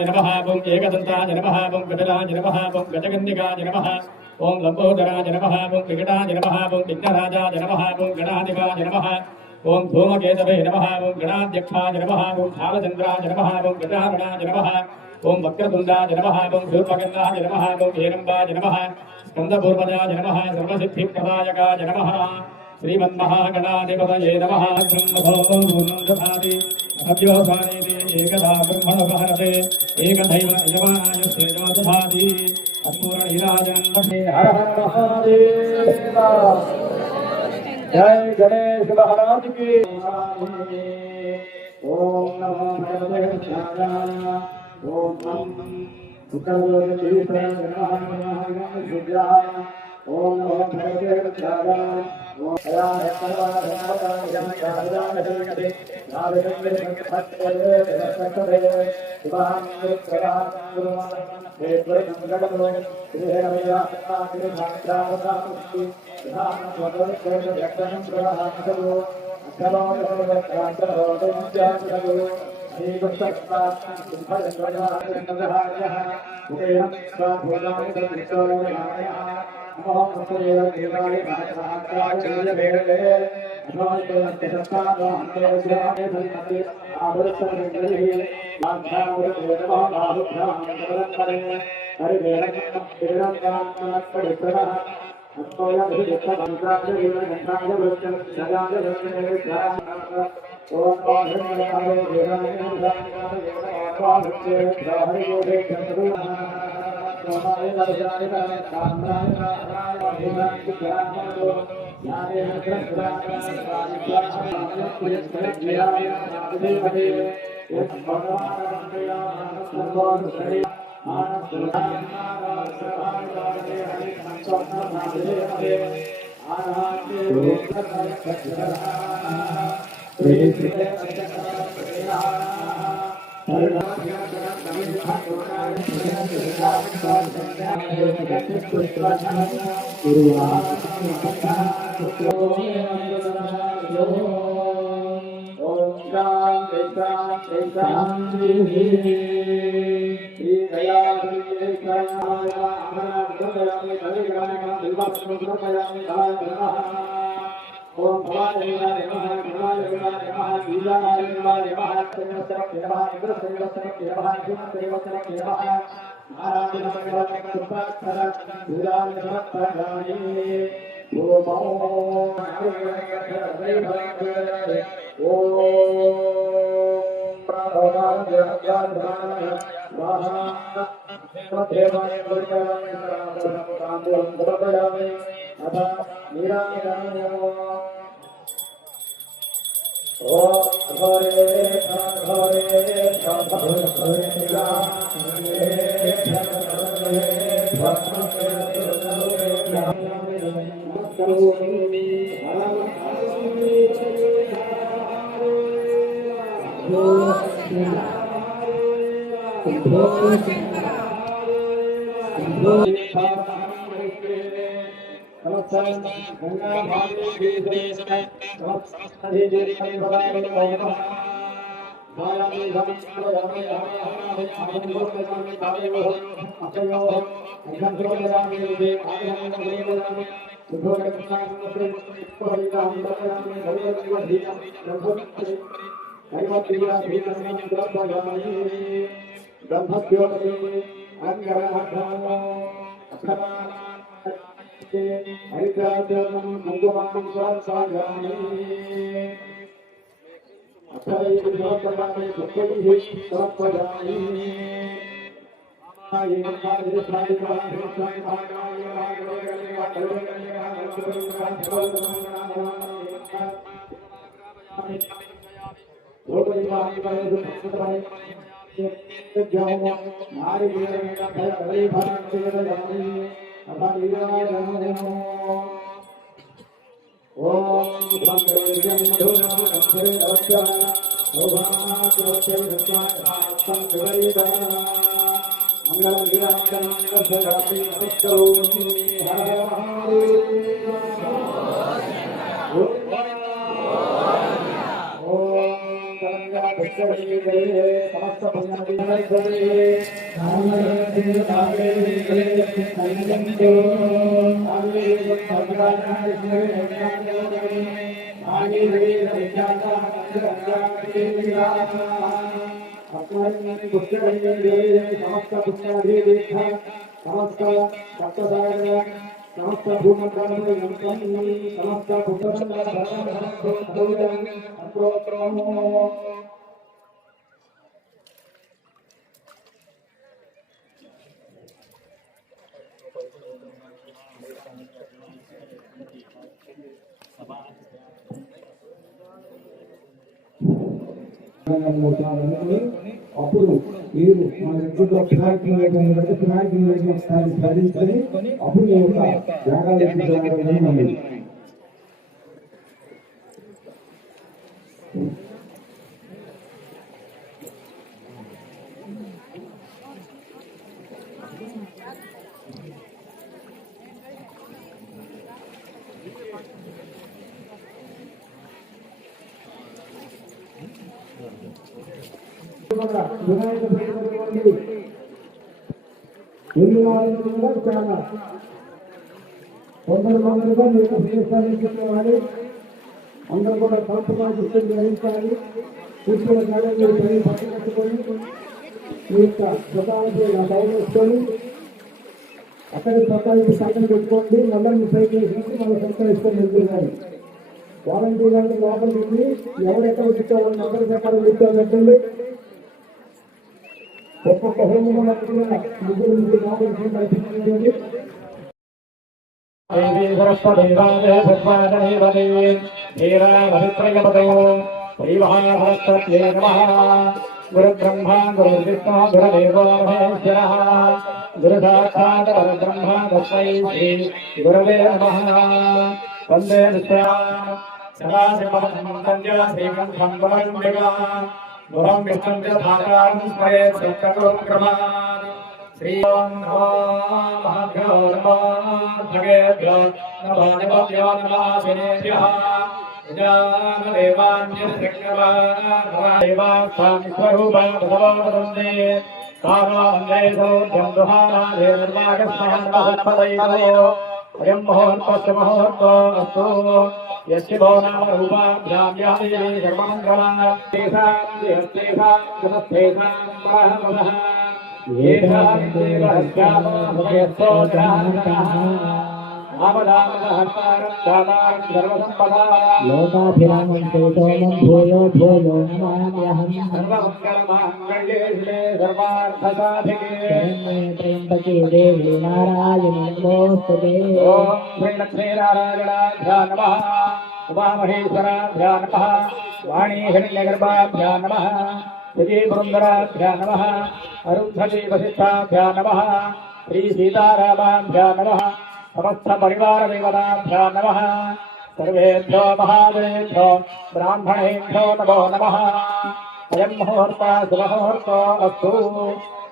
नमः ओं एकदन्ताय नमः ओं कपिलाय नमः ओं गजकन्निकाय नमः ओं लंबोदराय नमः ओं विकटाय नमः ओं विघ्नराजाय नमः ओं गणाधिपाय नमः ओं धूमकेतवे नमः ओं गणाध्यक्षाय नमः ओं भालचन्द्राय नमः ओं गजाननाय नमः ओं वक्रतुण्डाय नमः ओं शूर्पकर्णाय नमः ओं हेरम्बाय नमः स्कन्दपूर्वजाय नमः सर्वसिद्धिप्रदायकाय नमः श्रीमन्महागणाधिपतये नमः ब्रह्मभोगोन्नदाति अभ्योस्वानेति एकदा ब्रह्मणोपहरते एकदैव यजमानाय श्रेयोदधाति अपूर्णीराजनन्वशे हर हर महादेव जय गणेश महाराज की ओम नमो भगवते विष्णुवाय ओम नमो शुक्रदेवतीर्थाय नमः ओम नमो भगवते विष्णुवाय ओम हराय सर्वाधाराय जमयादानते नारदे भक्तये भक्तये सुभान प्रभात गुरुवार हे प्रगटो श्रीहरया आदिर भाग्यावतामुक्ति ध्यान स्वतंत्र व्यक्तन प्रभातो अकरोदो श्री गुप्तस्तात् सिद्धजनराजनन्दहार्यः उदयं स्वाभूतानि तत्रितोरणायः नमो नमस्ते देवाय भागवताय वेदे अनोयते सत्तानो अन्तेज्याने धन्यते आदर्शनिग्रहे लाभावृतेनमो बाहुभ्यामन्तरन्तरे हरिवेदं विरङ्गान्नपरित्रः अन्तोयभियुक्तमन्त्राजवीरघण्टाजवृत्तं सदाजवृत्तनिर्धारः ओम हरे देवाय नमः स्वामित्वे हरियोगे चन्द्रुः नमाय नरजाय कामराय नारायणाय ज्ञानमो ज्ञाने कृष्णाय देवते यत् भगवानया सर्वोदरे आनन्दनारायणाय हरि संसोनादेवे आनन्दे ओम भवानी नमः भवानी नमः लीलाय नमः सर्वसर्व नमः इंद्रसेवसर्व नमः शिवसेवसर्व नमः नारायण नमः कृपाक्षर लीलाय नमः प्रदानि ओम देवाय गुरुदेवाय अथा निराय ओम हरे गंगा माता की जय समय समस्ते जय भगवान नमः भायामि धम्मयामि आमि लोकयामि भायो अचयो अघंतोयामि देव आगमनं देवयामि सुभोगनामि परिणाम दयामि भगवद्गीता ब्रह्मविद्या कैवल्या भीतमेन ब्रह्मयामि ब्रह्मज्योति अंगराधानो अखराना हरिद्राजनं कुंकुमं स्वासायामि अक्षरै विभवपदानि दुःखैः समर्पयामि आये नमः అప్పుడు మీరు మన ఇంట్లో సాధించుకొని అప్పుడు మీ యొక్క జాగాలు వినాయక చాలా కొందరుగా మీకు ప్రియస్థానించుకోవాలి. అందరూ కూడా తలుపుగా దృష్టిని గ్రహించాలి. కూర్చున్న కాలంలో పట్టు కట్టుకొని మీ యొక్క స్వతానికి దయచేసుకొని అక్కడి స్వతానికి పక్కన పెట్టుకోండి. మళ్ళీ సైకిల్ వేసి మన సంతరిసుకొని వెళ్తున్నారు. వాలంటీర్ అంటే లోపలికి ఎవరెక్కడ కూర్చోవాలని అందరూ ఎక్కడ కూర్చోబెట్టండి. ఒక్కొక్క హోమం ముగ్గురు నడిపించండి. గురు బ్రహ్మ గురు విష్ణు గురుదేవో మహేశ్వరః గురు సాక్షాత్ పరబ్రహ్మ తస్మై శ్రీ గురవే నమః. వందే గురం విష్ణుం భాగాం స్మరే సుక్రమాన్. శ్రీ ఓం నమో మహాభ్యో నమో భగేభ్యో నమో నమోభ్యో నమః శనేభ్యః. లోకాభిరామం చైతోమం భూయో భూయో నమామ్యహం. శరణ్యే త్ర్యంబకే దేవి నారాయణి నమోస్తుతే. ఉమామహేశ్వరాభ్యా నమః. వాణీ హిరణ్యగర్భాభ్యా నమః. శ్రీ బృందరాభ్యా నమః. అరుంధతి వశిష్టాభ్యా నమః. శ్రీ సీతారామాభ్యా నమః. సమస్త పరివార దేవతాభ్యో నమః. సర్వేభ్యో మహాదేభ్యో బ్రాహ్మణేభ్యో నమో నమః. అయం ముహూర్త శుభముహూర్తో అస్తు.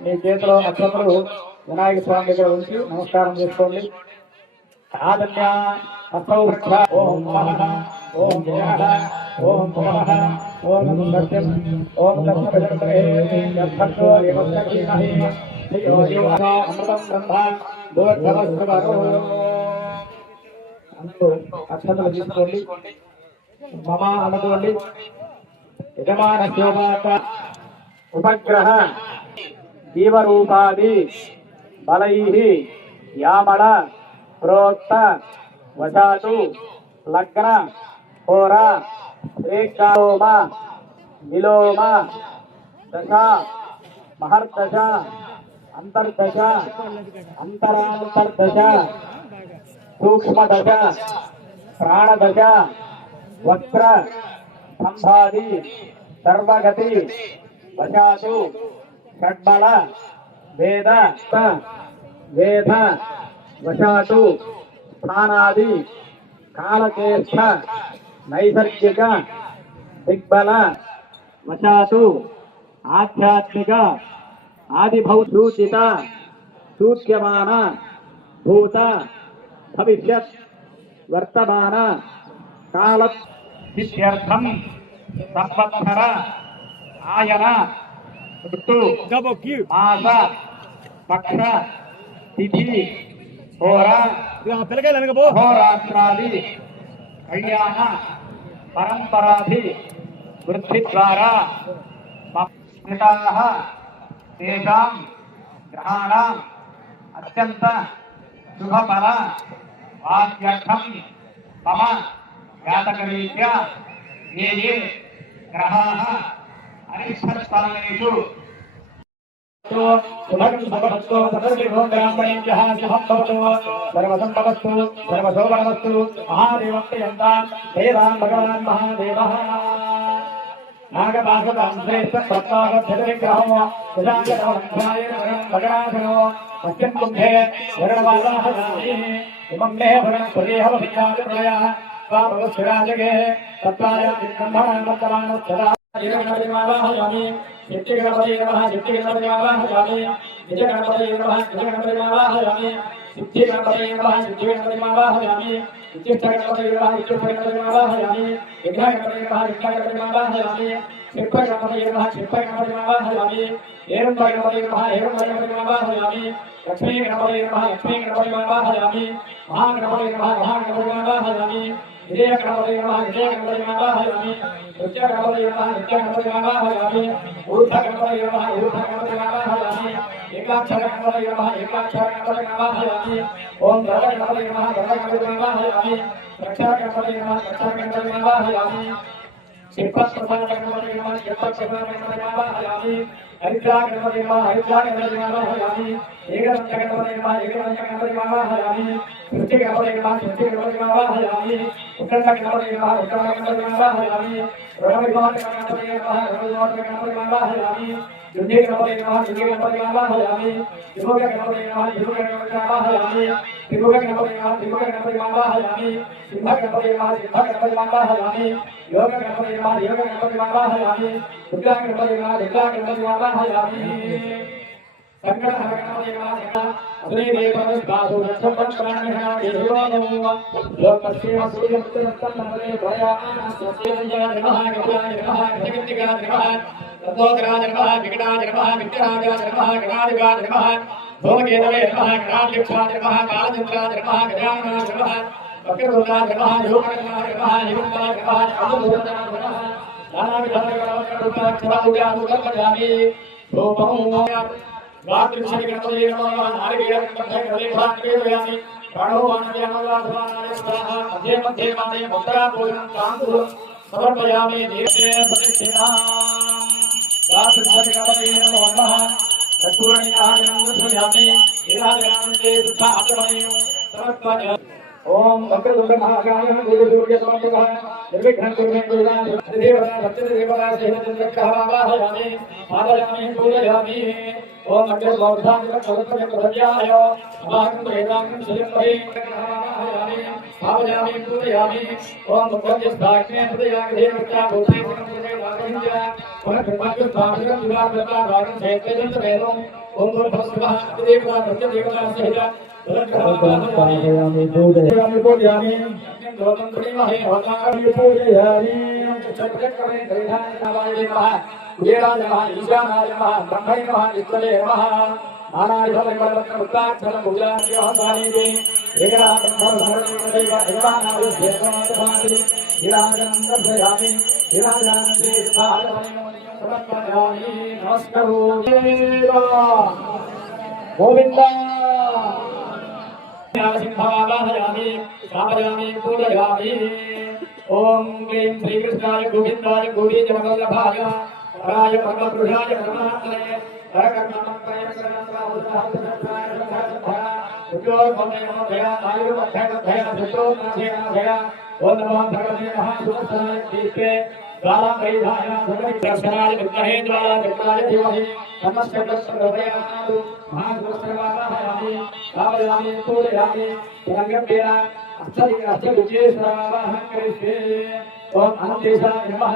మీ చేతిలో అక్షతలు వినాయక స్వామి దగ్గర ఉంచి నమస్కారం చేసుకోండి. ఆదన్య హస్తౌ వృక్ష. ఓం నమః ఓం జయ ఓం భవః ఓం సత్యం ఓం దర్శనపజంత్రే యత్తో యోగక్షీణః శ్రీయో యువః అమృతం బ్రహ్మ దోర్ధవస్త్రవరో. అందరూ అక్షతలు తీసుకోండి. మమ అనుకోండి. యజమాన శోభాక ఉపగ్రహ జీవరూపాది బలైః యామళ ప్రోక్త వశాతు లగ్న హోర శ్రేకాలోమ విలోమ దశ మహర్దశ అంతర్దశ అంతరాంతర్దశ सूक्ष्मदश प्राणदश वक्र संभादि सर्वगति वशासु षड्बल वेद वेद वशासु स्थानादि कालकेष्ठ नैसर्गिक दिग्बल वशासु आध्यात्मिक आदिभौसूचित सूच्यमान भूत भविष्यत् वर्तमान काल सिद्ध्यर्थम संवत्सर आयन ऋतु मास पक्ष तिथि होरात्रादि कल्याण परंपराधि वृद्धि द्वारा तेषां ग्रहाणाम् अत्यंत शुभफल वाक्यर्थं मम जातकरीत्या ये ग्रहाः अरिष्टस्थानेषु सर्वसंपवस्तु सर्वशोभनवस्तु महादेवप्रियन्तां देवान् भगवान् महादेवः नागपाशतां श्रेष्ठप्रत्तागच्छतिग्रहो भगरासनो मह्यं कुम्भे वरुणवादाहयामि इमं मे वरुणस्पदेहवभिज्ञातिप्रलयः स्वामवस्विराजगे तत्त्वायामि ब्रह्मणां वर्तमानस्तदा वाहयामि नित्यगणपतये नमः नित्यगणपतये वाहयामि नित्यगणपतये नमः नित्यगणपतये वाहयामि सिद्धिगणपतये नमः सिद्धिगणपतये वाहयामि नित्यगणपतये नमः नित्यगणपतये वाहयामि विघ्नगणपतये नमः विघ्नगणपतये वाहयामि क्षिप्रगणपतये नमः क्षिप्रगणपतये वाहयामि हेरम्बगणपतये नमः हेरम्बगणपतये वाहयामि लक्ष्मीगणपतये नमः लक्ष्मीगणपतये वाहयामि महागणपतये नमः महागणपतये वाहयामि विजयगणपतये नमः विजयगणपतये वाहयामि नृत्यगणपतये नमः नृत्यगणपतये वाहयामि ऊर्ध्वगणपतये नमः ऊर्ध्वगणपतये वाहयामि एकाक्षरगणपतये नमः एकाक्षरगणपतये वाहयामि ओम गणपतये नमः गणपतये वाहयामि रक्षागणपतये नमः रक्षागणपतये वाहयामि शिल्पप्रसादगणपतये नमः शिल्पप्रसादगणपतये वाहयामि हरिद्रागणपतये नमः हरिद्रागणपतये वाहयामि एकदन्तगणपतये नमः एकदन्तगणपतये वाहयामि कृतिगणपतये नमः कृतिगणपतये वाहयामि उत्तरगणपतये नमः उत्तरगणपतये वाहयामि रणविभागगणपतये नमः रणविभागगणपतये वाहयामि युद्धगणपतये नमः युद्धगणपतये वाहयामि त्रिभुवगणपतये नमः त्रिभुवगणपतये वाहयामि त्रिभुवगणपतये नमः त्रिभुवगणपतये वाहयामि सिंहगणपतये नमः सिंहगणपतये वाहयामि योगगणपतये नमः योगगणपतये वाहयामि दुर्गागणपतये नमः दुर्गागणपतये वाहयामि संगणगणपतये नमः अग्निदेवस्वादो रक्षपराणिहादेवानो लोकस्य सूर्यमुत्तरस्तं नमः भयानस्यस्य नमः गजाय नमः गजगन्धिकाय नमः ततोदराय नमः विकटाय नमः विद्याराय नमः गणाधिपाय नमः धूमकेतवे नमः गणाध्यक्षाय नमः कालचन्द्राय नमः गजाननाय नमः वक्रतुण्डाय नमः योगगणाय नमः निरुक्ताय नमः अमृताय नमः नानाविधाय वाक्यक्षगणपतये नमः नारिकेलगणपतये भागयामि प्राणोवानयामि स्वाहा मध्ये मध्ये माने मुद्रापूर्णं ताम्बूलं समर्पयामि दीर्घे प्रतिष्ठितां वाक्यक्षगणपतये नमः कर्पूरनिहारं दर्शयामि ईराजनान्ते सुखात्मनेव समर्पयामि ओम वक्रतुण्ड महाकाय गुरुसूर्यसमप्रभः निर्विघ्नं कुरु मे गुरुदान देवता सत्यदेवता सेवचन्द्रकः वाहयामि पादयामि पूजयामि ओम अग्रसौधांगप्रभव्याय अभागं वेदांगं श्रीमहि वाहयामि पादयामि पूजयामि ओम मुखज्यस्थाग्ने हृदयाग्धेवत्या भूतेन्द्रं वागञ्च पुनः विवादता वागं चैत्यजन्त वेदं ओम गुरुभस्वः देवता सत्यदेवता सहित पूजयामि पूजयामि लोकं प्रेमहे होतामि पूजयामि चक्रमे ग्रहाय नमः कुबेराय नमः ईशानाय नमः ब्रह्मणे नमः ईश्वरे नमः नारायणवरवरमुक्ताक्षरं पूजयामि हसामि एकराब्रह्मसमर्पणदैव एवानाय देवमातमाति विराजनं दर्शयामि विराजनन्ते समर्पयामि नमस्कारो गोविन्द सिंहावाहयामि स्थापयामि पूजयामि ओम क्लीं श्रीकृष्णाय गोविन्दाय गौरीजनवल्लभाय हराय परमपुरुषाय परमात्मने परकर्ममन्त्राय उज्ज्वलमोदय आयुर्वर्धय शत्रुनाशय ओम नमः भगवते महासुदर्शनाय दीप्ते ज्वालामयीधाय सुदर्शनाय विद्महे ज्वालाचक्राय धीमहि तन्नः प्रचोदयात् महासुदर्शनावाहयामि भावयामि पूजयामि तरङ्गवीरा अष्टविजेश्वरावाहं करिष्ये ओम अनन्तेशाय नमः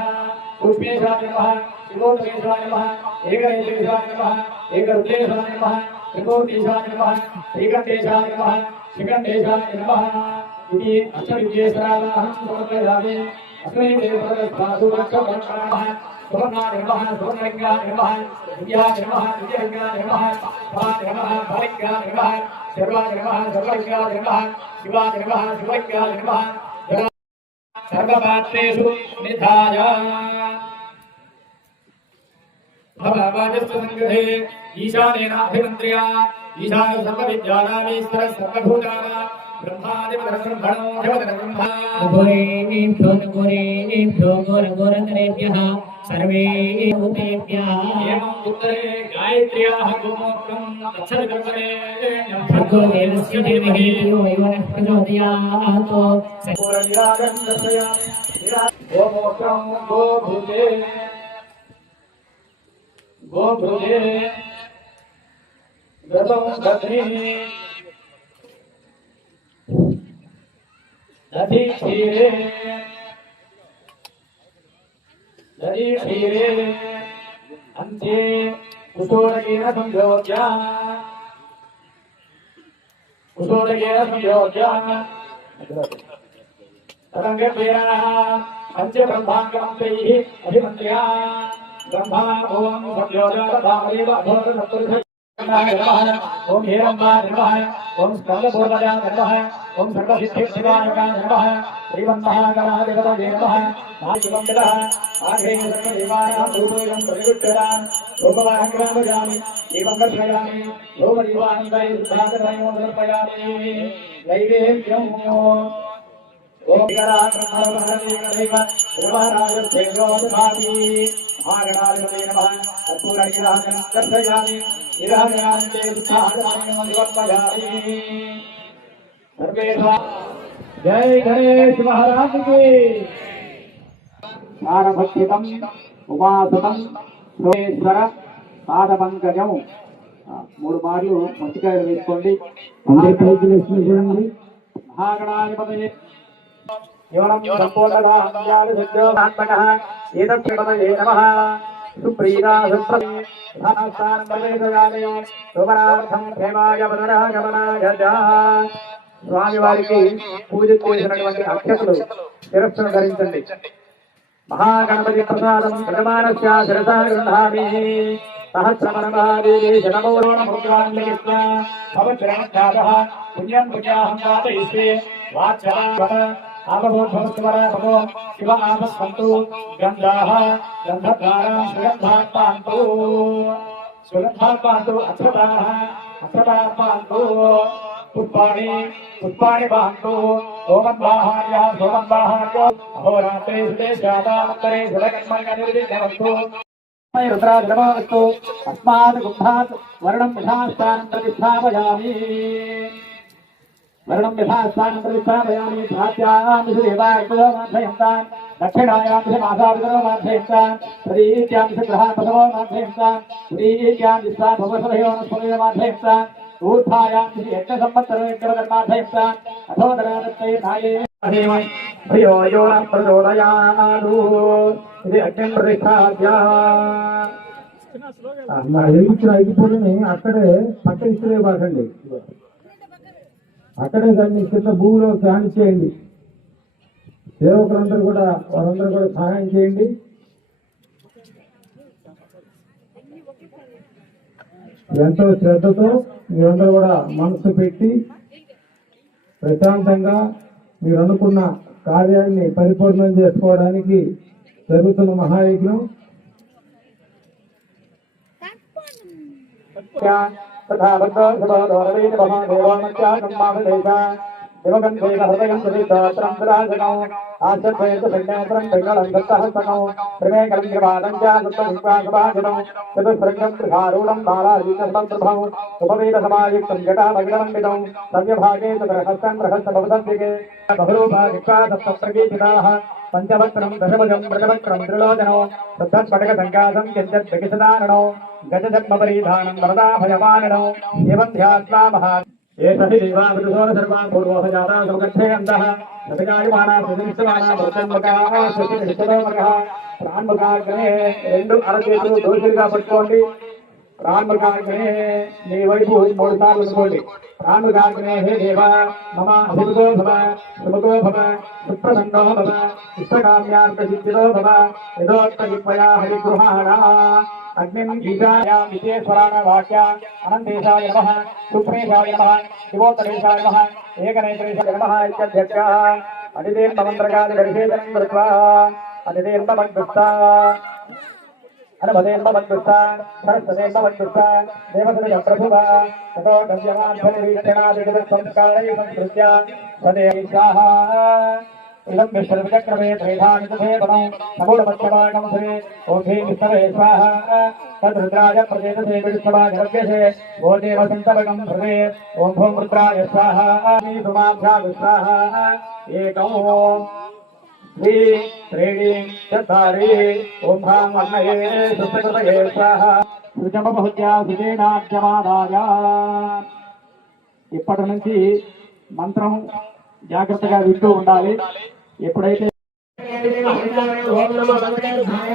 रूपेशाय नमः शिवोत्तमेशाय नमः एकनेशेशाय नमः एकरुद्रेशाय नमः त्रिकोटीशाय नमः श्रीकण्ठेशाय नमः शिखण्डेशाय नमः इति अष्टविजेश्वरावाहं समर्पयामि अस्मै देवतासूरक्षपरमाणः सुवर्णाय नमः सुवर्णलिङ्गाय नमः दिव्याय नमः दिव्यलिङ्गाय नमः फलाय नमः फलिङ्गाय नमः सर्वाय नमः सर्वलिङ्गाय नमः शिवाय नमः शिवलिङ्गाय नमः सर्वपात्रेषु निधाय भववाचस्सङ्गधे ईशानेनाभिमन्त्र्या ईशान सर्वविद्यानामीश्वर सर्वभूतानां ब्रह्मादिपदब्रह्मणो देवतब्रह्मा गुरेभ्यो गुरगुरतरेभ्यः सर्वेभ्यः एवं उत्तरे गायत्र्याः गोमूत्रं दक्षिणकर्मणे भगवदेवस्य धीमहि धियो यो नः प्रचोदयात् पूरविराजं दर्शयामि गोमूत्रं गोभृजे गतं दधि क्षीरे अन्ते कुशोदकेन संयोज्य तरङ्गवीराः पञ्चब्रह्माङ्गमन्त्रैः अभिमन्त्र्या ब्रह्मा ओम सत्योजातधामदेव अघोरसप्तऋषि ओम हेरम्बाय नमः ओम स्कन्दपूर्वजाय नमः ओम सर्वसिद्धिशिवाय नमः श्रीमन्महागणाधिपतये नमः महाशिवम्बिलः आग्रेण सर्वदेवानां रूपमेकं प्रतिगृह्यताम् रूपवाहङ्ग्रामयामि एवं दर्शयामि रूपदीवानि वै शुद्धाचरणयो समर्पयामि नैवेद्यम् ओम विकराक्रमणमहदेव देवाराजस्तेजोदधाति महागणाधिपतये नमः कर्पूरनिराजनं दर्शयामि निराजनान्ते सुखाजनयो निवर्तयामि सर्वेषां जय गणेश महाराज की ज्ञानभक्षितम् उपासतम् श्रोमेश्वर पादपङ्कजं మూడు మార్లు మొట్టికాయలు వేసుకోండి అందరి పైకి లక్ష్మి చూడండి महागणाधिपतये केवलं सम्पूर्णदानसिद्धोत्मकः एतत्पदये नमः सुप्रीता सुप्रस्थानप्रवेशयामि శుభనార్థం ప్రేమాయ వదనగమనాయ స్వామివారికి పూజ చేసినటువంటి అక్షతలు శిరస్సును ధరించండి మహాగణపతి ప్రసాదం యజమానస్య శిరసా గృహామి सहस्रमनमहादेवी शतमौरोणमुद्रान्वित्य भवद्रमध्यापः पुण्यं पुण्याहं वापयिष्ये वाच्यः आपबोधोस्वर भवो शिव आपस्सन्तु गन्धाः गन्धद्वारां सुगन्धात् पान्तु अक्षताः पान्तु पुष्पाणि पान्तु सोमद्वाहार्यः सोमद्वाहार्यो अहोरात्रे सुते स्यादावत्तरे सुरकर्मण्यनिर्विघ्नमस्तु रुद्राजनमस्तु अस्मात् गुम्भात् वर्णं यथास्थानं प्रतिष्ठापयामि प्राच्यां देवायतो माध्ययन्तान् दक्षिणायां मासाविदरो माध्ययन्तान् प्रदीत्यां ग्रहापदवो माध्ययन्तान् पुरीत्यां भवसभयो नस्पदयो माध्ययन्तान् ऊर्ध्वायां यज्ञसंवत्सरो यज्ञकर्माध्ययन्तान् अथोदरादत्ते नाये भयो यो न प्रचोदयादु ఇది అగ్ని ప్రతిష్టాద్య నా ఎలిగించిన ఐదుపూలని అక్కడే పక్క ఇసులే బాకండి అక్కడే దాన్ని కింద భూమిలో ధ్యానం చేయండి సేవకులందరూ కూడా వారందరూ కూడా సహాయం చేయండి ఎంతో శ్రద్ధతో మీరందరూ కూడా మనసు పెట్టి ప్రశాంతంగా మీరు అనుకున్న కార్యాన్ని పరిపూర్ణం చేసుకోవడానికి జరుగుతున్న మహాయజ్ఞం तथा शिवगन्धेन हृदयं सुविस्तोत्रं सुराजनौ आश्चर्येतु संज्ञात्रं पिङ्गलं दत्तहस्तकौ त्रिमेकलं त्रिपादं च दत्तविश्वासभाजनौ चतुस्रङ्गं त्रिहारूढं बालाजीकं प्रभौ उपवेदसमायुक्तं जटाभगिरमण्डितं सव्यभागे च प्रहस्तं प्रहस्तभवदन्तिके बहुरूपादिक्वा दत्तप्रकीर्तिताः पंचवक्त्रं दशभुजं मृगवक्त्रं त्रिलोचनो शुद्धस्फटिकसङ्कासं किञ्चिद्विकिसदारणो गजजन्मपरिधानं वरदाभयमानिनो एवं ध्यात्वा एष हि देवावृतोन सर्वा पूर्वोह जाता सौगच्छयन्तः सतगायमाना सुनिष्ठमाना भक्तन्मुखाः सुचिनिष्ठतोमकः ప్రాణముఖాగ్నే రెండు అరచేతులు దోషులుగా పట్టుకోండి ప్రాణముఖాగ్నే నీ వైపు 3 సార్లు అనుకోండి ప్రాణముఖాగ్నే హే దేవ మమ అభిముఖో భవ సుముఖో భవ సుప్రసన్నో భవ ఇష్టకామ్యార్థసిద్ధిదో భవ యథోక్తవిత్వయా హరిగృహాణ అగ్నిం ఈశాన్యా విశ్వేశ్వరాణ వాక్య అనంతేశాయ నమః సుప్రేశాయ నమః శివోత్తరేశాయ నమః ఏకనేత్రేశాయ నమః ఇత్యధ్యక్షः అదిదేర్మంత్రకాలి దర్శేదనం కృత్వా అదిదేర్మవద్దుస్తా అనవదేర్మవద్దుస్తా సరస్వదేర్మవద్దుస్తా దేవసదయ ప్రభువ తతో గవ్యమాధ్వనిరీక్షణాదిగత సంస్కారై సంస్కృత్య సదేశాః इदं विश्वविचक्रमे त्रेधानितसेवनं समूलमध्यमानं श्री ओंभीं विष्णवे स्वाहा तद्रुद्राय प्रचेतसे विष्णवाजरव्यसे ओ देवसन्तवकं हृदे ओं भूं रुद्राय स्वाहा सुमाभ्यागु स्वाहा एकं द्वि त्रीणि चत्वारि ओं भां वर्णये सुस्तकृतये स्वाहा सृजमबहुज्या सुजेनाद्यमादाय ఇప్పటి నుంచి మంత్రం జాగ్రత్తగా వింటూ ఉండాలి ఎప్పుడైతే ఓం నమో భగవతే రుద్రాయ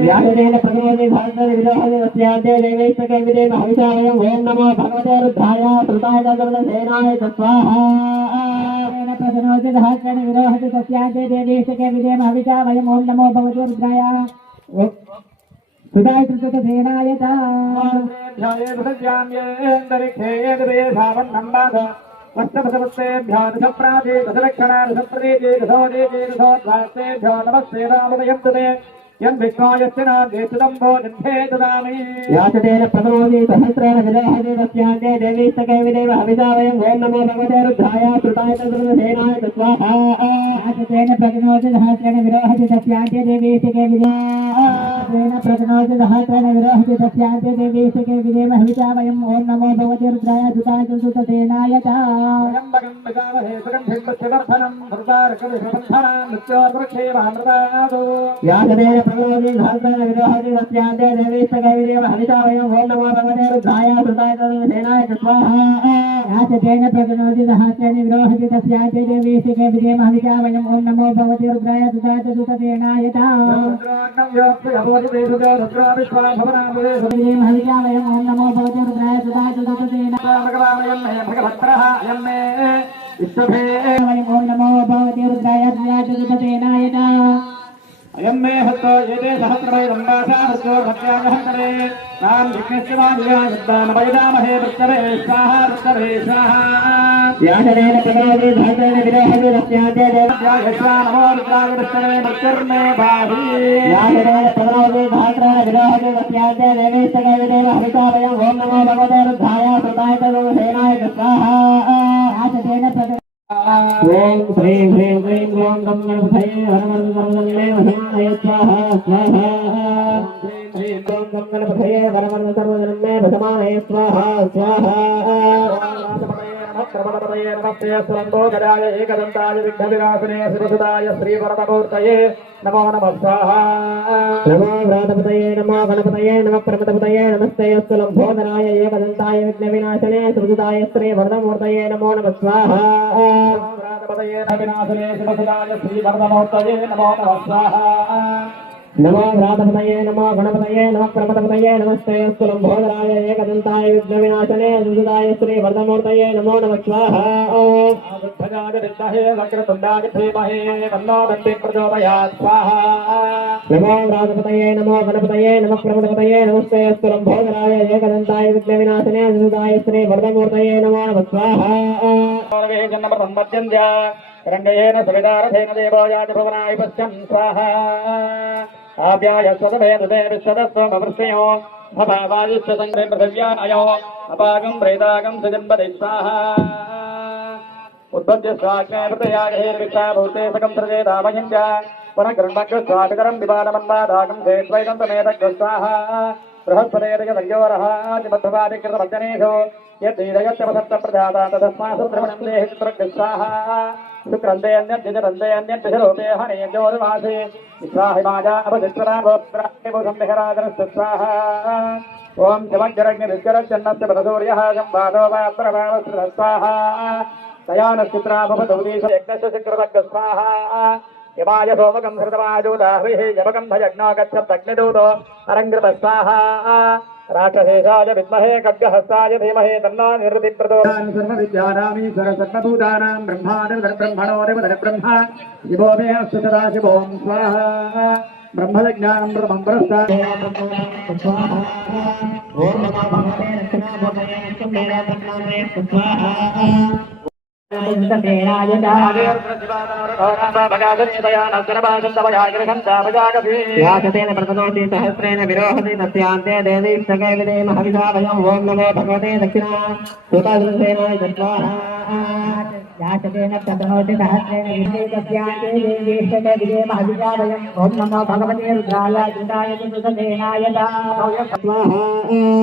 వ్యాసదేన ప్రతిమోది భారత విలోహస్యాదే దేవైస్తకే విదేవ హవిషావయం ఓం నమో భగవతే రుద్రాయ శ్రుతాయ గరుడసేనాయ స్వాహా ప్రతిమోది భారత విలోహసి సస్యాదే దేవైస్తకే విదేవ హవిషావయం ఓం నమో భగవతే రుద్రాయ సుధాయ కృతసేనాయ वस्तुपदवस्तेभ्यानुसप्राजे दशलक्षणानुसप्रदेजे दशोदेजे दशोद्वास्तेभ्यो नमस्ते रामोदयं तुते यन्विष्णोयस्य नादेशुदम्भो जन्धे ददामि याचतेन प्रथमोदि सहस्रेण विदेहते तस्यान्ते देवीस्तके विदेव हविषावयं ओं नमो भगवते रुद्राय श्रुताय तद्रुतसेनाय स्वाहा याचतेन प्रथमोदि सहस्रेण विरोहति तस्यान्ते देवीस्तके विदेव प्रथमोदि सहस्रेण विरोहति तस्यान्ते देवीस्तके विदेव हविषावयं ओं नमो भगवते रुद्राय श्रुताय तद्रुतसेनाय त्र्यम्बकं यजामहे सुगन्धिं पुष्टिवर्धनं धृतार्कविषबन्धनं मृत्योर्वृक्षे महामृतादो याचतेन प्रभोदि सहस्रेण विरोहति तस्यान्ते देवीस्तके विदेव हविषावयं ओं नमो भगवते रुद्राय श्रुताय तद्रुतसेनाय स्वाहा याचतेन प्रभोदि सहस्रेण विरोहति तस्यान्ते देवीस्तके विदेव हविषावयं ओं नमो भगवते रुद्राय श्रुताय तद्रुतसेनाय हविषावयं ओं नमो भगवते रुद्राय श्रुताय तद्रुतसेनाय ओं नमो भगवते रुद्राय श्रुताय तद्रुतसेनाय अयं मे हस्तो येते सहस्रवैरम्बासा हस्तोर्भक्त्यागहन्तरे नाम विघ्नेश्वरादिव्यायुक्तानवैदामहे वृत्तरे स्वाहा वृत्तरे स्वाहा याचनेन प्रभोदि धर्मेण विरोहति तस्यान्ते देवत्यायस्वा नमो रुद्राय वृत्तरे मृत्युर्मे भावी याचनेन प्रभोदि धात्रेण विरोहति तस्यान्ते देवीस्तके विदेव हविषावयं ओं नमो भगवते रुद्राय श्रुताय तद्रुतसेनाय स्वाहा याचनेन ओम ह्रीं ह्रीं क्लीं ग्लौं गं गणपतये वरवरदसर्वजन्मे वसमानये स्वाहा स्वाहा ह्रीं ह्रीं ग्लौं गं गणपतये वरवरदसर्वजन्मे वसमानये स्वाहा स्वाहा प्रमदपतये नमस्ते स्वरम्भोधराय एकदन्ताय विघ्नविनाशिने शिवसुताय श्रीवरदमूर्तये नमो नमः स्वाहा नमो व्रातपतये नमो गणपतये नमः प्रमदपतये नमस्ते स्वरम्भोधराय एकदन्ताय विघ्नविनाशिने शिवसुताय श्रीवरदमूर्तये नमो नमः स्वाहा व्रातपतये विनाशिने शिवसुताय श्रीवरदमूर्तये नमो नमः स्वाहा नमो व्रातपतये नमो गणपतये नमः प्रमदपतये नमस्ते स्वरम्भोधराय एकदन्ताय विघ्नविनाशने शिवसुताय श्रीवरदमूर्तये नमो नमः स्वाहा ध्वजाय विद्महे वक्रतुण्डाय धीमहि तन्नो दन्ति प्रचोदयात् स्वाहा नमो व्रातपतये नमो गणपतये नमः प्रमदपतये नमस्ते स्वरम्भोधराय एकदन्ताय विघ्नविनाशने शिवसुताय श्रीवरदमूर्तये नमो नमः स्वाहा रंगयेन सविदारथेन देवो याजभवनाय पश्यन् स्वाहा आप्याय स्वतमेधे विश्वतस्वमवृष्णयो भवायुश्च सङ्ग्रे पृथिव्यानयो अपागं प्रेतागं सुजन्मदे स्वाहा उद्भद्य स्वाग्ने प्रतयागहेर्विक्षा भूते सकं सृजेदामहिञ्च पुनः गृह्णग्रस्वाभिकरं विमानमन्वादागं चेत्वैकं तमेतग्र स्वाहा बृहस्पतेर्यवर्योरः मध्यवादिकृतमर्जनेषु यद्दीरयत्यवसत्तप्रजाता तदस्मासुद्रमणं देहि चित्रग्रस्वाहा शुक्रन्ते अन्यद्यजरन्ते अन्यद्यजरोपे हनेजोर्वासे विश्वाहिमाजा अपदित्वराभोत्राभूषंविहराजनस्तु स्वाहा ॐ शिवज्जरग्निविस्करच्चन्नस्य प्रसूर्यः संवादो वात्रभावसृतः स्वाहा दयानश्चित्राभवदौदीश यज्ञस्य शिकृतग्र स्वाहा यमाय सोमकं हृतवाजूदाह्विः जपकं भजग्नो गच्छत्तग्निदूतो अरङ्कृत स्वाहा राक्षसेशाय विद्महे खड्गहस्ताय धीमहि तन्नो निरृतिप्रचोदयात् सर्वविद्यानामीश्वर सर्वभूतानां ब्रह्मादिर्ब्रह्मणोऽधिपतिर्ब्रह्मा शिवो मे अस्तु सदा शिवों स्वाहा ब्रह्मज्ञानं ब्रह्मं पुरस्तात् याचतेन प्रतनोति सहस्रेण विरोहति तस्यान्ते देवीष्टके विदेम हविषा वयम् ॐ नमो भगवते दक्षिणा सुतादृशेनाय स्वाहा याचतेन प्रतनोति सहस्रेण विरोहति तस्यान्ते देवीष्टके विदेम हविषा वयम् ॐ नमो भगवते रुद्राय चिन्ताय सुतसेनाय स्वाहा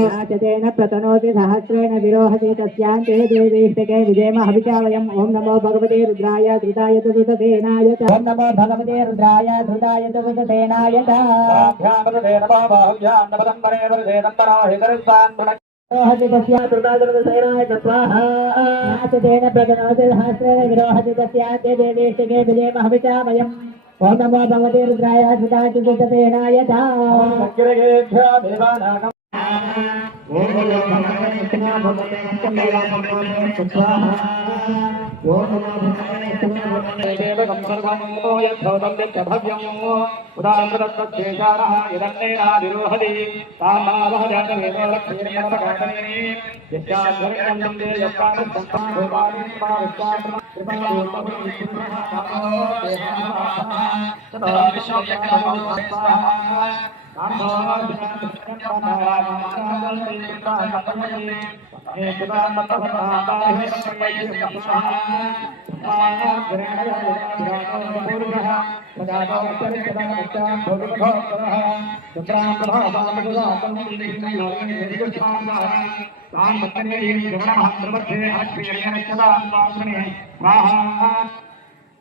याचतेन प्रतनोति सहस्रेण विरोहति तस्यान्ते देवीष्टके विदेम हविषा वयम् ॐ नमो भगवते रुद्राय धृताय सुतसेनाय ॐ नमो भगवते रुद्राय धृताय सुतसेनाय रोहति तस्या धृताय स्वाहा याचतेन प्रतनोति सहस्रेण विरोहति तस्यान्ते देवीष्टके विदेम हविषा वयम् ॐ नमो भगवते रुद्राय धृताय सुतसेनाय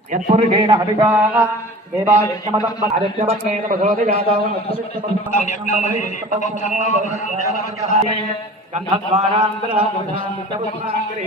यत्पुरुषेण हविषा देवादित्यमदम् आदित्यवत्नेन प्रचोदयातो गन्धद्वारान्तराग्रे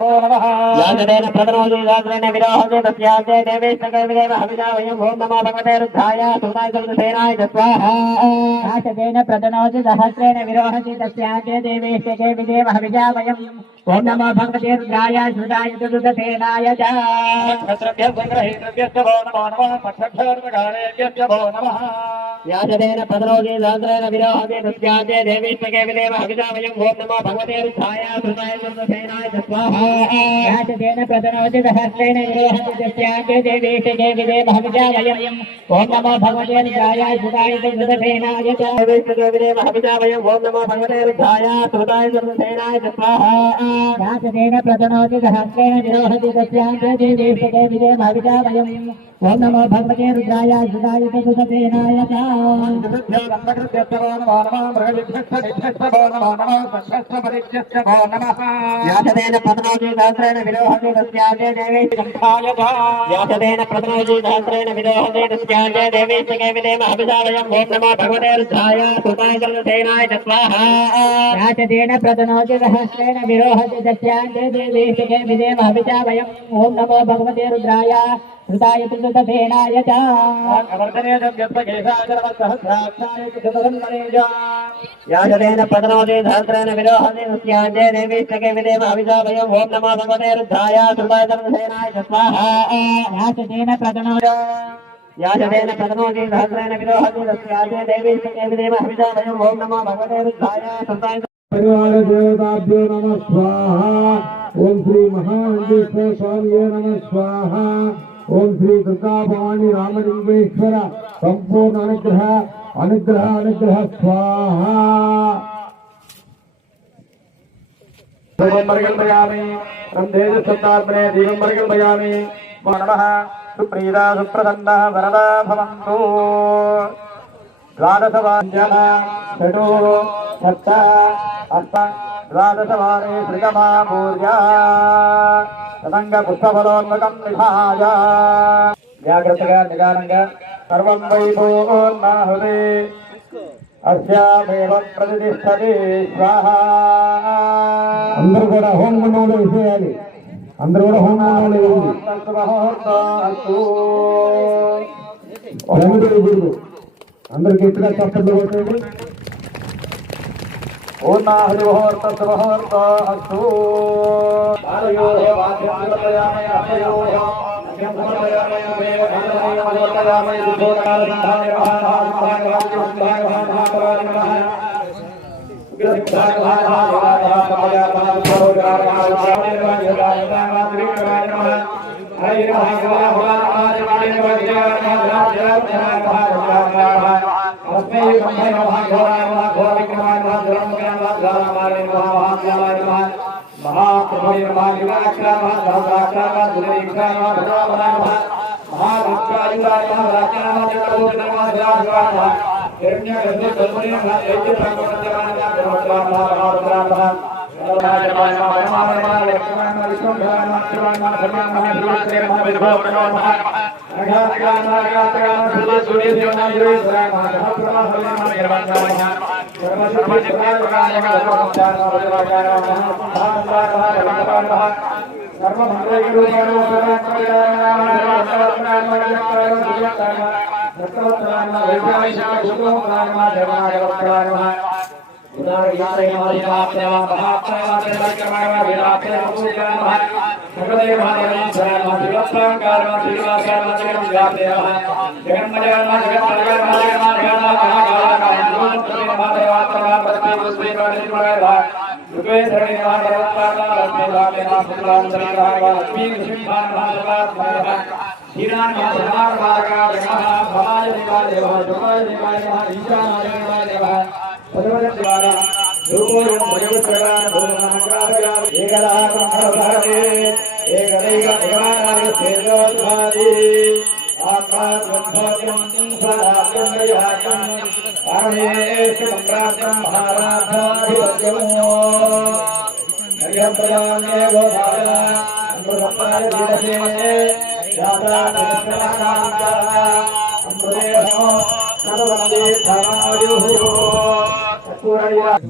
याचतेन प्रतनोति सहस्रेण विरोहति तस्यान्ते देवीष्टके विदेम हविषा वयम् ॐ नमो भगवते रुद्राय धृताय सुतसेनाय स्वाहा याचतेन प्रतनोति सहस्रेण विरोहति तस्यान्ते देवीष्टके विदेम हविषा वयम् ॐ नमो भगवते रुद्राय धृताय सुतसेनाय व्यासदेन पदरोगे सहस्रेण विरोहते तस्याते देवीष्टके विदेव हविषामयं ओम नमो भगवते रुद्राय कृताय चन्द्रसेनाय स्वाहा व्यासदेन पदरोगे सहस्रेण विरोहते तस्याते देवीष्टके विदेव हविषामयं ओम नमो भगवते रुद्राय कृताय चन्द्रसेनाय देवीष्टके विदेव हविषामयं ओम नमो भगवते रुद्राय कृताय चन्द्रसेनाय स्वाहा व्यासदेन पदरोगे सहस्रेण विरोहते तस्याते देवीष्टके विदेव हविषामयं ओम नमो भगवते रुद्राय कृताय चन्द्रसेनाय व्यासदेन पद्मोजी सहस्रेण विरोहते तस्याते देवी व्यासदेन पद्मोजी सहस्रेण विरोहते तस्याते देवी सखे विदेम हविषामयं ओम नमो भगवते रुद्राय कृताय चन्द्रसेनाय स्वाहा व्यासदेन पद्मोजी सहस्रेण विरोहते तस्याते देवी सखे विदेम हविषामयं ओम नमो भगवते रुद्राय कृताय चन्द्रसेनाय च व्यासदेन पद्मोजी सहस्रेण विरोहते तस्याते देवी सखे विदेम हविषामयं ओम नमो भगवते रुद्राय कृताय चन्द्रसेनाय स्वाहा व्यासदेन पद्मोजी सहस्रेण विरोहते तस्याते देवी सखे विदेम हविषामयं ओम नमो भगवते रुद्राय कृताय परिवार देवताभ्यो नमः स्वाहा। ओम श्री महालिंगेश्वर स्वामी नमः स्वाहा। ओम श्री दुर्गा भवानी रामलिंगेश्वर संपूर्ण अनुग्रह अनुग्रह अनुग्रह स्वाहा। सुप्रीता सुप्रसन्ना वरदा भवन्तु द्वादशवाञ्जन षडो सप्त अष्ट द्वादशवारे श्रीगमा भूर्या तदंग पुष्पफलोन्मुखं निधाय जाग्रतगा निदानंगा सर्वं वै पूर्णाहुते अस्यामेव प्रतिष्ठते स्वाहा అందరూ కూడా హోమంలో వేసేయాలి. అందరూ కూడా హోమంలో వేయాలి. అందరికి ఎక్కడ తప్పదు కొట్టండి. పూర్ణాహుతి ముహూర్త అస్తు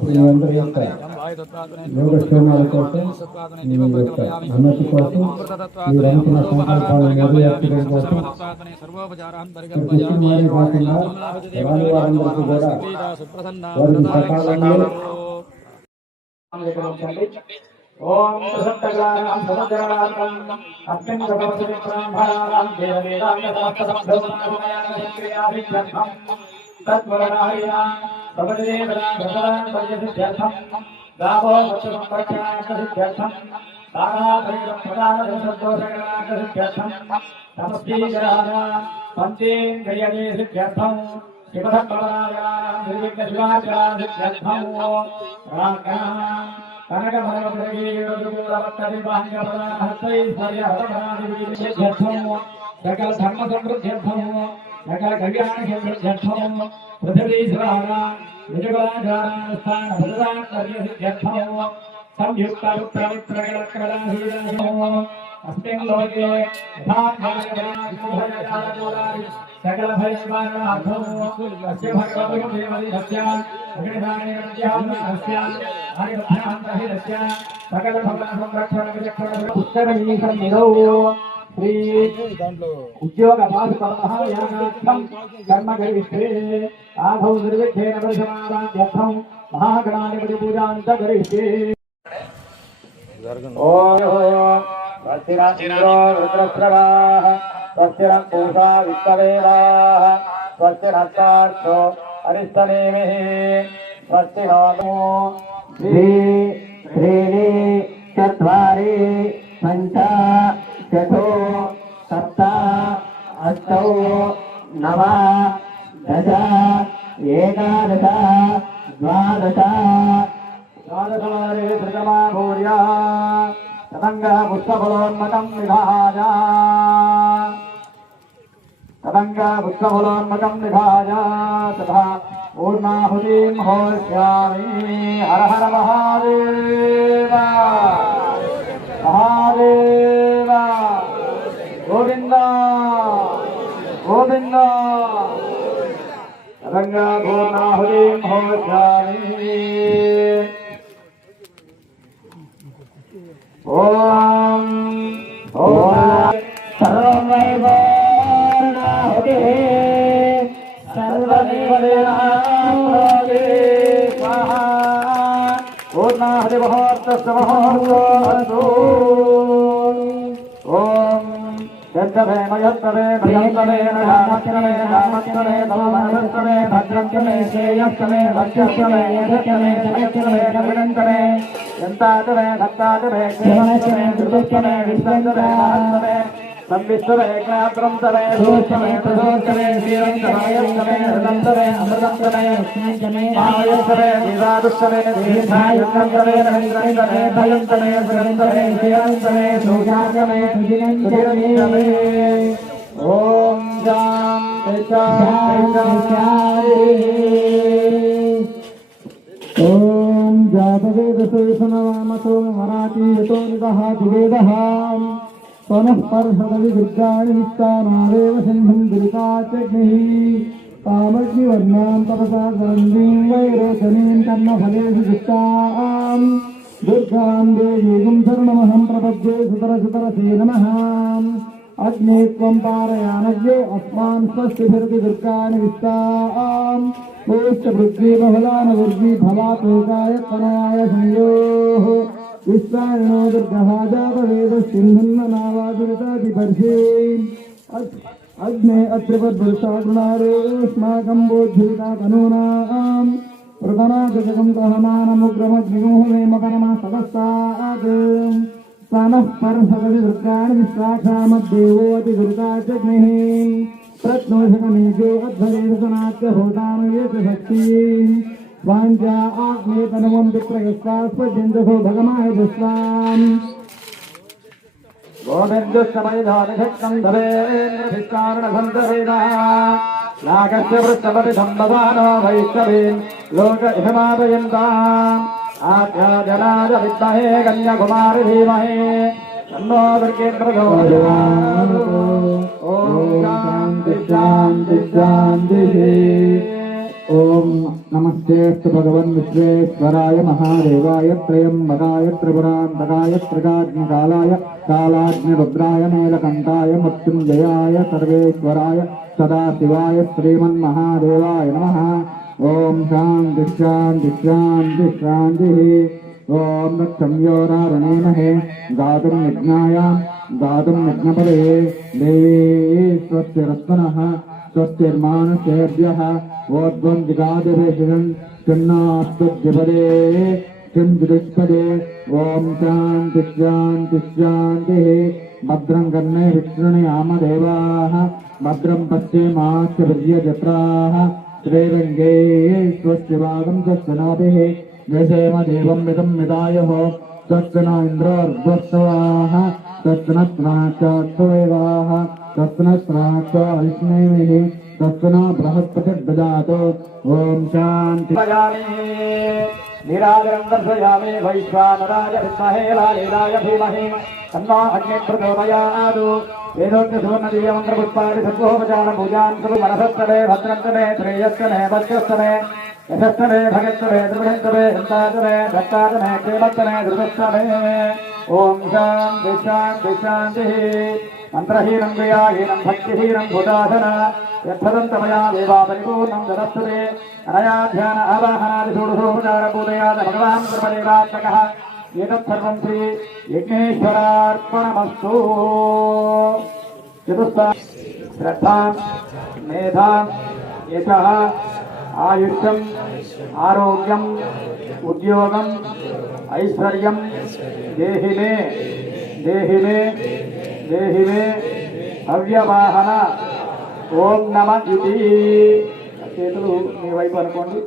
మీరందరి యొక్క యోగక్షేమాల కోసం మీ యొక్క అన్నతి కోసం మీరు అనుకున్న సంకల్పాలను నెరవేర్చడం కోసం కుటుంబాలే కాకుండా రాని వారందరికీ కూడా వారికి సకాలంలో ఓం ప్రసన్నగానం సమజానం అస్మిన్ భగవతి ప్రాంభానాం దేవేదాంగ సమస్త సంభవనామయాన క్రియాభిక్షం तत्वराया प्रवदेवना भगवान् पर्यसिद्ध्यर्थं गावो वचनप्रख्यातसिद्ध्यर्थं ताराधैर्यं प्रदानसन्तोषकराकसिद्ध्यर्थं तमस्तीजराना पञ्चेन्द्रियसिद्ध्यर्थं शिवभक्तवरायानां निर्विघ्नशिवाचरासिद्ध्यर्थं रागः कनकमरवृत्तिर्बाह्यप्रदाहस्तैश्वर्यहतपरादिविद्यर्थं सकल धर्मसमृद्ध्यर्थं सकल कल्याणसमृद्ध्यर्थं पृथिवीश्वराणा निजगुणाचारास्थानभद्रात्पर्यसिद्ध्यर्थं संयुक्तपुत्रमित्रकलकलाशीलम् अस्मिन् लोके सकल भयनिवारणार्थं अस्य भगवद्गीतास्य अग्निदानेनस्य हरिभक्तान्तहितस्य सकल भगवन्संरक्षणविचक्षणपुस्तकमीसन्निधौ श्री उद्योगपाशुकर्मः यानार्थं कर्मकरिष्ये आधौ निर्विघ्नेन परिसमाप्त्यर्थं महागणाधिपतिपूजां च करिष्ये। स्वस्तिराचिन्द्रो रुद्रस्रवाः स्वस्तिरं पूषा वित्तवेदाः स्वस्तिरस्तार्थो अरिष्टनेमिः स्वस्ति नो त्रीणि चत्वारि पञ्च चतु सप्त अष्टौ नव दश एकादश द्वादश द्वादशवारे प्रथमा भूर्या तदङ्गः पुष्पफलोन्मकं निधाय तथा पूर्णाहुतिं होष्यामि। हर हर महादेव महादेव गोविन्द गोविन्द तदङ्गः पूर्णाहुतिं होष्यामि। ओम सर्वमेवाहुतिः सर्वमेवदेवाहुतिः स्वाहा पूर्णाहुतिमुहूर्तस्य मुहूर्तोऽस्तु। ओम यत्तवे मयत्तवे भयत्तवे नामत्तवे नामत्तवे भवनत्तवे भद्रत्तवे श्रेयस्तवे भक्ष्यस्तवे यथत्तवे जगत्तवे जगदन्तवे यन्तातवे धत्तातवे क्षेमस्तवे कृतस्तवे विश्वन्तवे महत्तवे संविश्ववे ज्ञात्रन्तवे दोषवे प्रदोषवे वीरन्तवे हृदन्तवे अमृतन्तवे आयस्तवे विवादुष्टवे दीर्घायुस्तवे नरेन्द्रन्तवे भयन्तवे सुरन्तवे श्रीरन्तवे सुजातवे सुजिनन्तवे। ओम शान्ति शान्ति। ओम जातवेदशेषनवामतो मराठी यतो निदः दिवेदः स्वनः पर्षदवि दुर्गाणि निष्ठानादेव सिन्धुं दुरिताचग्निः कामग्निवर्णां तपसा गन्धीं वैरोचनीं कर्मफलेषु दुष्टां दुर्गां देवीं शरणमहं प्रपद्ये सुतरसुतरसे नमः। अग्ने त्वं पारयानव्यो अस्मान् स्वस्तिभिर्ति दुर्गाणि विष्टां पुष्टभृद्गे बहुलानवृद्धि भवातोकाय तनयाय संयोः विश्वायनो दुर्गः जातवेदसिन्धन्मनावादुरितादिपर्षे अग्ने अत्रिपद्भुषागुणारेस्माकं बोद्धुरिता तनूनां प्रतनाजगं कहमानमुग्रमग्निगोहमे मकरमा सदस्तात् स्तनः पर्षदि दुर्गाणि विश्वाक्षामद्देवोऽतिदुरिताचग्निः प्रत्नोषकमेजो अध्वरेशनाच्च होतानुयेच शक्तिः वाञ्छा आग्नेतनवं विप्रयस्तास्पद्यन्तसो भगमाय दुष्वान् गोविन्दुष्टमयधानिषक्तं धवेन्द्रभिष्कारणसन्तवेदः नागस्य वृत्तपति सम्भवानो वैष्णवीन् लोक इहमादयन्ताम् आद्याजनाय विद्महे कन्याकुमारि धीमहि तन्नो दुर्गे प्रचोदयात्। ॐ शान्ति शान्ति शान्तिः। ओम नमस्तेस्तु भगवन् विश्वेश्वराय महादेवाय त्रयम्बकाय त्रिपुरान्तकाय त्रिकाग्निकालाय कालाग्निरुद्राय नीलकण्ठाय मृत्युञ्जयाय सर्वेश्वराय सदाशिवाय श्रीमन्महादेवाय नमः। ओम शान्ति शान्ति शान्ति शान्तिः। ओम क्षम्योरारुणेमहे गातुं यज्ञाय गातुं यज्ञपदे देवी स्वस्तिरस्तनः स्वस्तिर्मानुषेभ्यः वोद्वं जिगादिभिषिणं चिन्नास्तुद्विपदे चिन्दिष्पदे ॐ शान्ति शान्ति शान्तिः भद्रं कर्णे विष्णुयाम देवाः भद्रं पश्येमाश्चर्यजत्राः श्रीरङ्गे स्वस्तिवागं स्वस्तिनाभिः व्यसेम देवं मिदं मिदायुः स्वस्ति न इन्द्रोर्ध्वस्तवाः स्वस्ति न स्नाक्षात्वेवाः स्वस्ति न स्नाक्षाविष्णेमिः स्वस्ति न बृहस्पतिर्ददातु ॐ शान्ति निराजरं दर्शयामि वैश्वानराय विद्महे लालीलाय धीमहि तन्नो अग्निः प्रचोदयात् वेदोक्तसुवर्णदिव्यमन्त्रपुष्पाणि सत्त्वोपचारं पूजां कुरु मनसस्तमे भद्रन्तमे श्रेयस्तमे वच्यस्तमे यशस्तमे भगस्तमे द्रुवन्तमे हन्तातमे दत्तातमे केमस्तमे धृतस्तमे ॐ शान्ति शान्ति शान्तिः मन्त्रहीनं क्रियाहीनं भक्तिहीनं भूतासन यत्फलन्तमया देवा परिपूर्णं ददस्तुते अनया ध्यान आवाहनादिषोडशोपचारपूजयाद भगवान् ब्रह्मदेवात्मकः एतत् सर्वं श्री यज्ञेश्वरार्पणमस्तु चतुस्था श्रद्धां मेधां यशः आयुष्यम् आरोग्यम् उद्योगम् ऐश्वर्यं देहि मे देहि मे देहि मे हव्यवाहन ఓం నమ ఇది చేతులు మీ వైపు అనుకోండి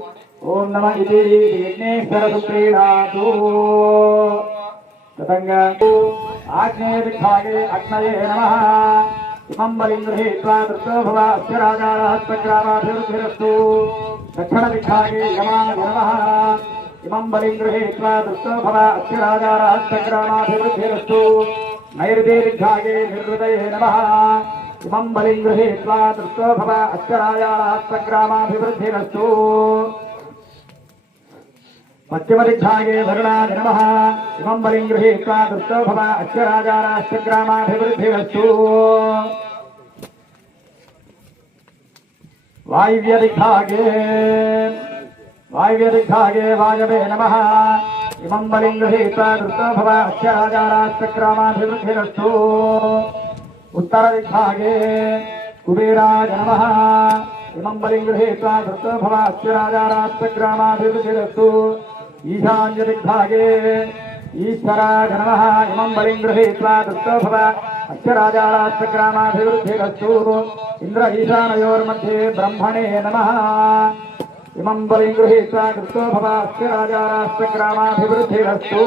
ఓం నమ ఇది యజ్ఞేశ్వర సుప్రీణాతు తతంగా ఆగ్నేయ విభాగే అగ్నయే నమః ఇమం బలిం గృహీత్వా దృష్టో భవ అస్య రాజారాస్తగ్రామాభివృద్ధిరస్తు దక్షిణ విభాగే యమాయ నమః ఇమం బలిం గృహీత్వా దృష్టో భవ అస్య రాజారాస్తగ్రామాభివృద్ధిరస్తు నైరుతే విభాగే నిర్వృతయే నమః इमं बलिं गृहीत्वा दृष्टो भव अक्षरायास्तग्रामाभिवृद्धिरस्तु पश्चिमदिग्भागे वरुणाय नमः इमं बलिं गृहीत्वा दृष्टो भव अक्षराजारास्तग्रामाभिवृद्धिरस्तु वायव्यदिग्भागे वायवे नमः इमं बलिं गृहीत्वा दृष्टो भव अक्षराजारास्तग्रामाभिवृद्धिरस्तु उत्तर दिग्भागे कुबेराय नमः इमं बलिं गृहीत्वा दृष्टो भव अस्य राजारास्तग्रामाभिवृद्धिरस्तु ईशान्य दिग्भागे ईश्वराय नमः इमं बलिं गृहीत्वा दृष्टो भव अस्य राजारास्तग्रामाभिवृद्धिरस्तु इन्द्र ईशानयोर्मध्ये ब्रह्मणे नमः इमं बलिं गृहीत्वा दृष्टो भव अस्य राजारास्तग्रामाभिवृद्धिरस्तु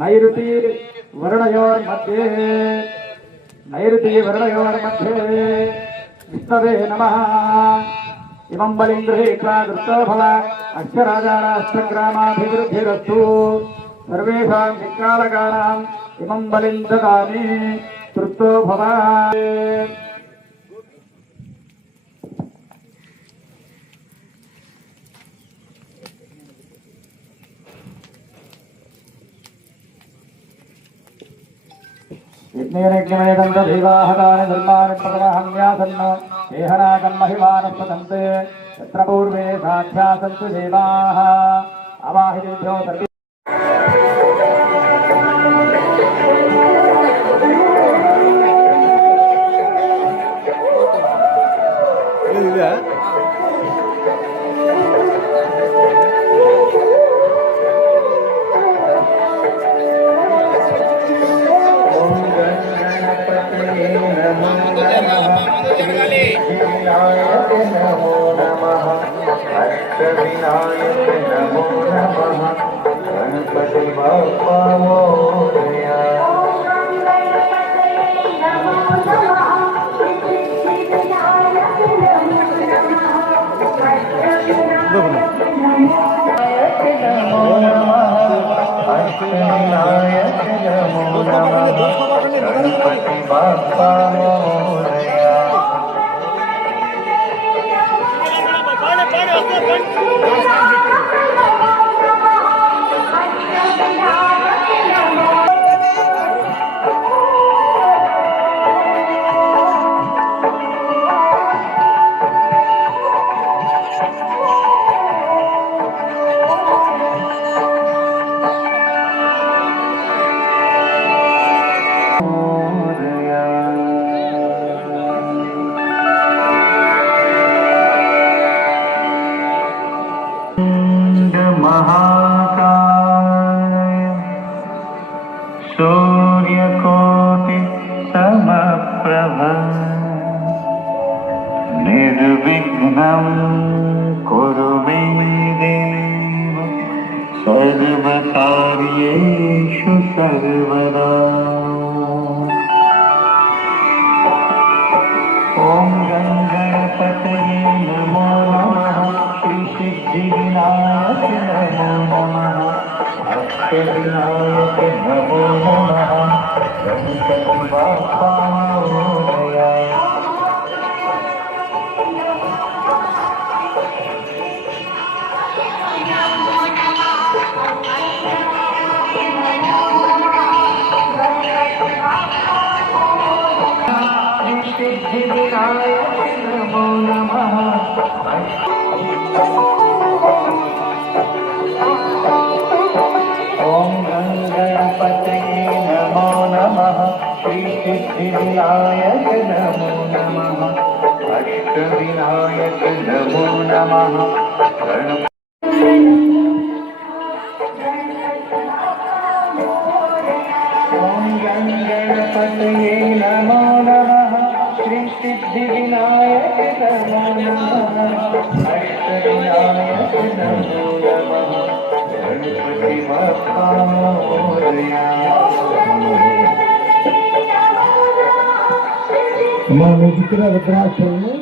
नैऋति वर्णयोर्मध्ये विष्णवे नमः इमं बलिं गृहीत्वा दृष्टो भव अस्य राजारास्तग्रामाभिवृद्धिरस्तु सर्वेषां विकालकानाम् इमं बलिं ददामि तृप्तो भव यज्ञेनज्ञमेदन्तधीवाहकानि धर्माणि प्रथमहन्यासन्न देहनाकं महिमानस्पतन्ते यत्र पूर्वे साध्यासन्तु देवाः अवाहितेभ्यो सर्वे विनायक नमो नमः गणपति बप्पा मोरया अष्टविनायक नमो नमः गणपति बप्पा मोरया प्रभ निर्विघ्नं कुरु मे देव सर्वकार्येषु सर्वदा। ॐ गणपतये नमो नमः। श्री सिद्धिविनायक नमो नमः। अष्टविनायक नमो नमः। गणपति बाप्पा मोरया। सिद्धिविनायक नमो नमः। ॐ गणपतये नमो नमः। श्री सिद्धिविनायक नमो नमः। अष्टविनायक नमो नमः। गणपतये नमो नमः। श्री सिद्धिविनायक नमो नमः। अष्टविनायक नमो नमः। गणपति बाप्पा मोरया। हमारे जिक्र रुद्राक्षर में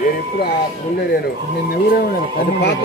నేను ఇప్పుడు ముందే నేను ఎవరేమో అది పాప